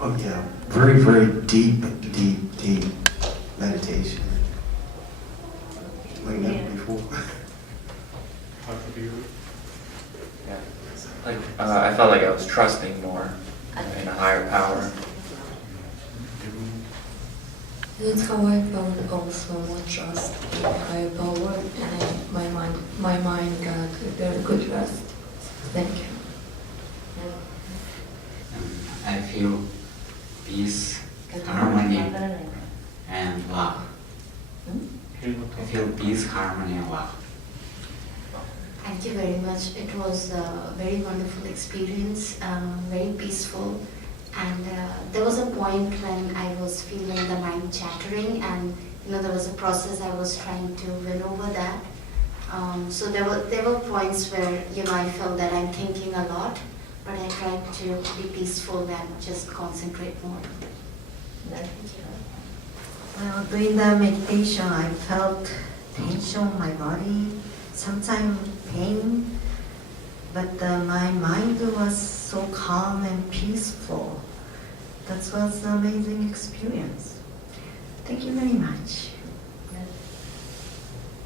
Oh yeah, very, very deep meditation. Like never before. Yeah. Like I felt like I was trusting more in a higher power. That's how I felt also, more trust in higher power, and my mind got a very good rest. Thank you. I feel peace, harmony, and love. I feel peace, harmony, and love. Thank you very much. It was a very wonderful experience, very peaceful. And there was a point when I was feeling the mind chattering, and there was a process I was trying to win over that. So there were points where I felt that I'm thinking a lot, but I tried to be peaceful and just concentrate more. Well, doing the meditation, I felt tension in my body, sometimes pain, but my mind was so calm and peaceful. That was an amazing experience. Thank you very much.